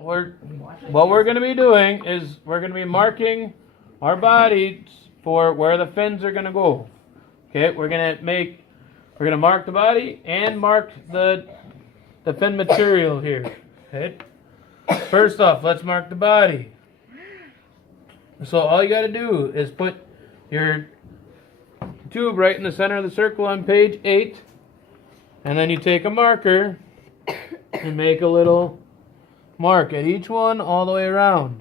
what we're going to be doing is we're going to be marking our bodies for where the fins are going to go. Okay, we're going to mark the body and mark the fin material here. Okay. First off, let's mark the body. So all you got to do is put your tube right in the center of the circle on page 8, and then you take a marker and make a little mark at each one all the way around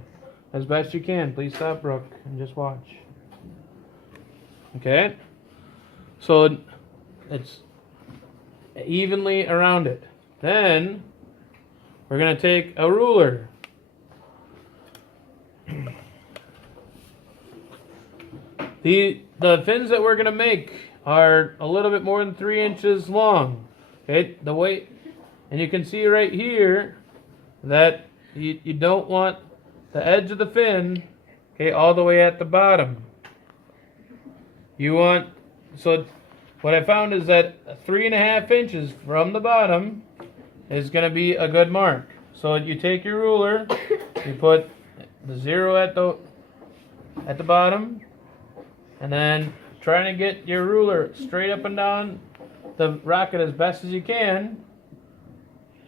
as best you can. Please stop, Brooke, and just watch. Okay? So it's evenly around it. Then we're going to take a ruler. The fins that we're going to make are a little bit more than 3 inches long. Okay? The weight, and you can see right here that you don't want the edge of the fin, okay, all the way at the bottom. You want, so what I found is that 3.5 inches from the bottom is going to be a good mark. So you take your ruler, you put the 0 at the bottom, and then trying to get your ruler straight up and down the rocket as best as you can.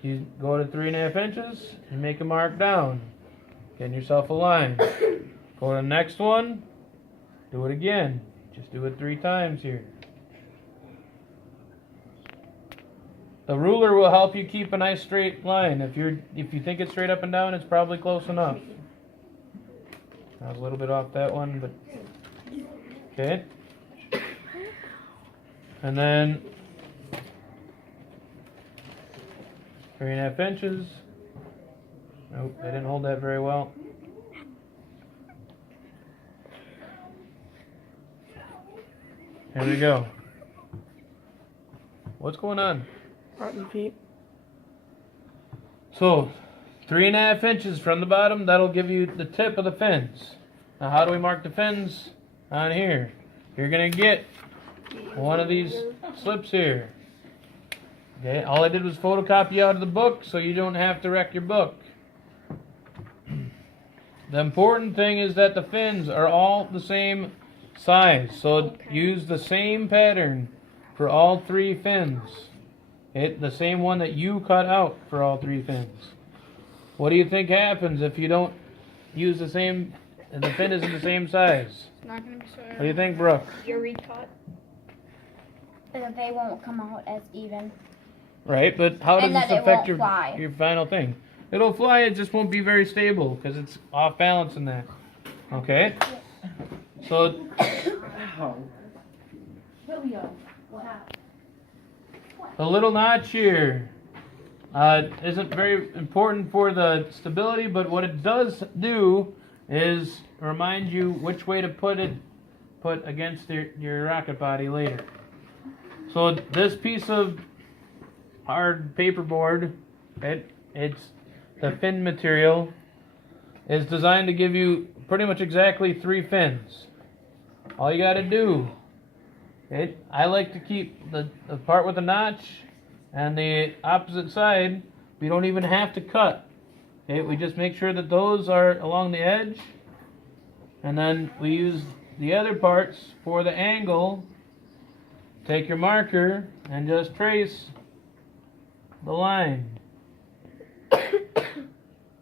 You go to 3.5 inches and make a mark down. Getting yourself a line. Go to the next one. Do it again. Just do it 3 times here. The ruler will help you keep a nice straight line. If you think it's straight up and down, it's probably close enough. I was a little bit off that one, but okay. And then 3.5 inches. Nope, I didn't hold that very well. Here we go. What's going on? Rotten Pete. So, 3.5 inches from the bottom, that'll give you the tip of the fins. Now, how do we mark the fins? On here. You're going to get one of these slips here. Okay, all I did was photocopy out of the book so you don't have to wreck your book. The important thing is that the fins are all the same size. So use the same pattern for all 3 fins. The same one that you cut out for all 3 fins. What do you think happens if you don't use the same, the fin isn't the same size? It's not going to be so. What do you think, Brooke? You're recut. They won't come out as even. Right, but how does And this that it affect won't fly. your final thing? It'll fly, it just won't be very stable because it's off balance in that. Okay? So, the little notch here isn't very important for the stability, but what it does do is remind you which way to put against your rocket body later. So this piece of hard paperboard, it's the fin material, is designed to give you pretty much exactly 3 fins. All you got to do, I like to keep the part with the notch and the opposite side. We don't even have to cut. We just make sure that those are along the edge, and then we use the other parts for the angle. Take your marker and just trace the line.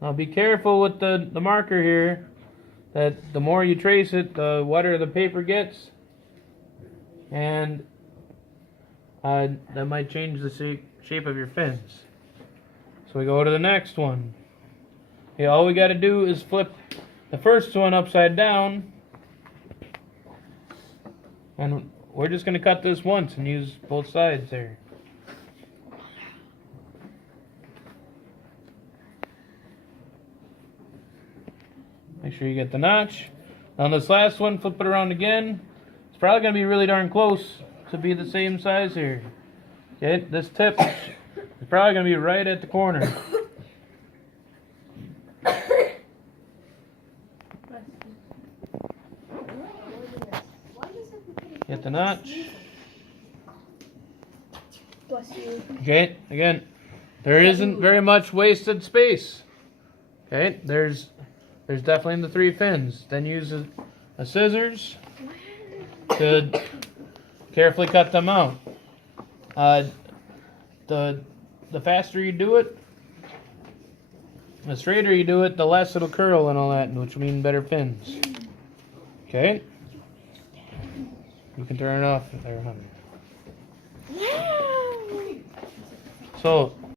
Now be careful with the marker here, that the more you trace it, the wetter the paper gets, and that might change the shape of your fins. So we go to the next one. Okay, all we got to do is flip the first one upside down, and we're just going to cut this once and use both sides there. Make sure you get the notch. On this last one, flip it around again. It's probably going to be really darn close to be the same size here. Okay, this tip is probably going to be right at the corner. Get the notch. Bless you. Okay, again, there isn't very much wasted space. Okay, there's definitely the 3 fins. Then use a scissors to carefully cut them out. The faster you do it, the straighter you do it, the less it'll curl and all that, which will mean better fins. Okay? You can turn it off there, honey. So,